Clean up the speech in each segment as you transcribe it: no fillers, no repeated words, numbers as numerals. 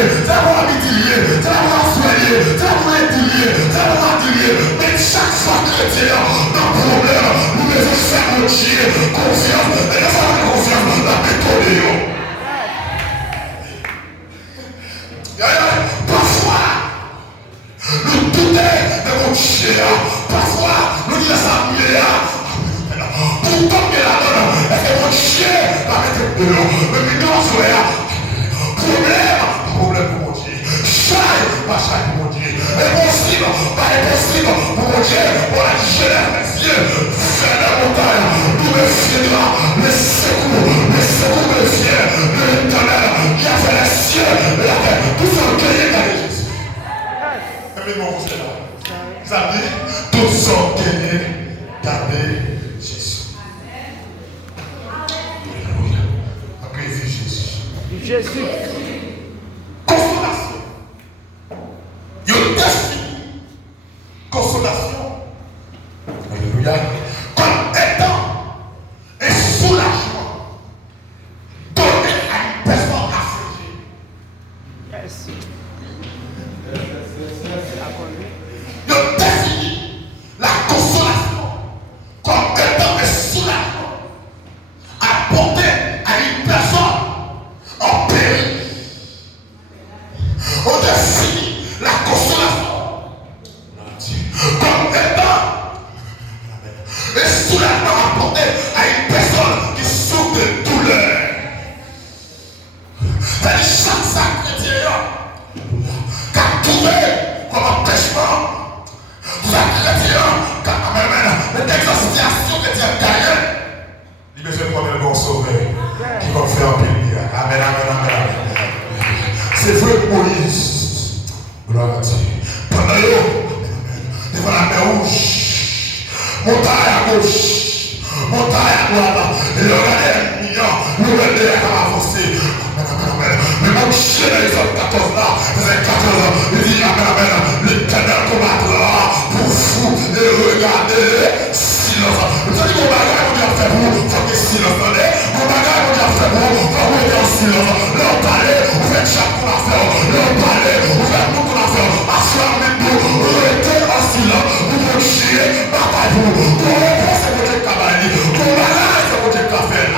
c'est pour habituer, c'est pour soigner, c'est pour étudier, c'est pour attirer. Mais chaque fois chrétien, dans le problème, nous devons faire mon Dieu confiance. Et nous avons confiance dans la méthode. Parfois, nous doutons de mon Dieu. Parfois, nous disons ça mieux. Pour tomber là-dedans, est-ce que mon Dieu va mettre de l'eau? Mais maintenant, problème pour mon Dieu. Chaille, pas chaille pour mon Dieu. Impossible, pas impossible pour mon Dieu. Pour la jeunesse des cieux, vers la montagne, nous me fiera le secours me fier de l'éternel qui a fait les cieux et la terre. Tous sont gagnés dans Jésus. Aimez-moi, vous êtes là. Vous avez dit, tous sont gagnés dans Jésus. Alléluia. Accueillez Jésus. Jésus. Consolation. Il y a une destiny. Consolation. Alléluia. Comme étant un soulagement donné à une personne affligée. Yes. Il définit la consolation comme étant un soulagement apporté à une personne en péril. On définit la consolation comme étant un soulagement apporté à une personne qui souffre de douleur. C'est-à-dire chaque sac chrétien qui a trouvé comme empêchement, chaque chrétien qui a l'exorcisation chrétienne derrière, il me fait prendre le bon sauveur qui va faire un pays. Amen, amen, amen. C'est vrai Moïse. Gloire à Dieu. Pendant l'eau, devant la mer rouge, montagne à gauche, montagne à droite, et le regardait le regardait à avancer. Mais mon chien dans les hommes 14 là, verset 14, il dit amen, amen, l'éternel combattra pour vous et regardez silence. Vous savez mon bagage, on dit à faire pour vous, faut que silence. Mon bagage, on dit à faire pour vous, faut que vous en silence. Leur parler, vous faites chaque qu'on a fait. Leur parler, vous faites tout qu'on a fait. Asseoir avec nous, restez en silence. Vous vous chiez, bataille vous. Pour reprendre ce que Dieu a fait. Pour bagage, ce que Dieu a fait.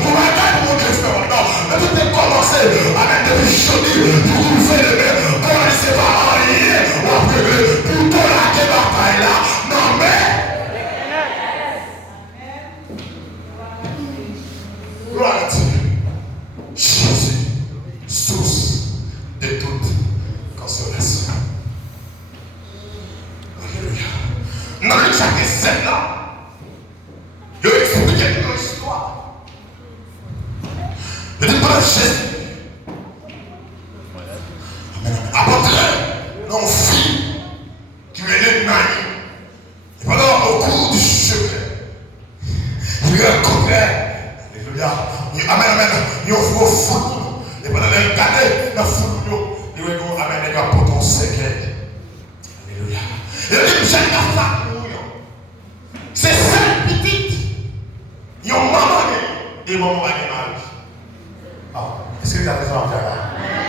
Pour bagage, mon Dieu fait maintenant. Mais tout est commencé avec des chaudiers. Pour vous faire les mains. Pour ne laisser pas rien. Ou après, pour tout la bataille là. Non mais. Gloire à Dieu. Jésus, source de toute consolation. Alléluia. Dans chaque scène là, il a expliqué une histoire. Il dit pas Jésus. Après, nos filles qui venaient de Marie. Et pendant au cours du chemin, il rencontrait. Alléluia. Amen, amen. Il offre au fou. Et pendant les garder dans le fou, il va nous amener à ton secret. Alléluia. Et il dit, j'ai une femme. C'est celle petite. Ils ont maman et maman.